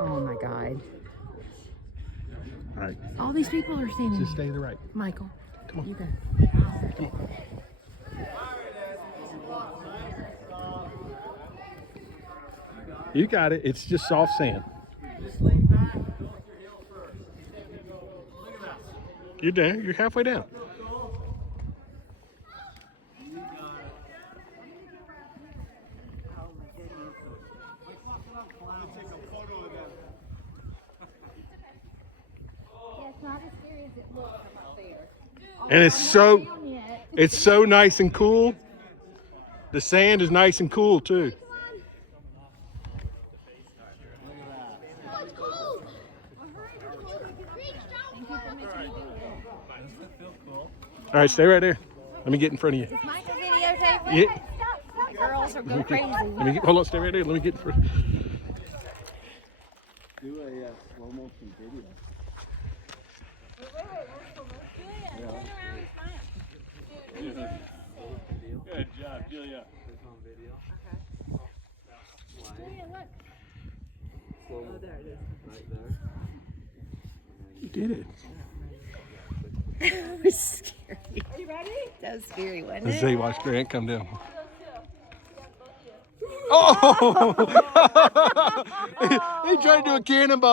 Oh my God. All right. All these people are standing. Just stay to the right. Michael. Come on. You go. Come on. You got it. It's just soft sand. You're there. You're halfway down. It's not as scary as it looks from up there. And it's so nice and cool. The sand is nice and cool too. Oh, it's cold. All right, stay right there. Let me get in front of you. Michael videotaping. Yeah. Girls are go crazy. Hold on, stay right there. Let me get in front. Do a slow motion video. Good job, Julia. Oh, there it is. Right there. You did it. That was scary. Are you ready? That was scary, wasn't Let's it? see, watch Grant come down. Oh! He tried to do a cannonball.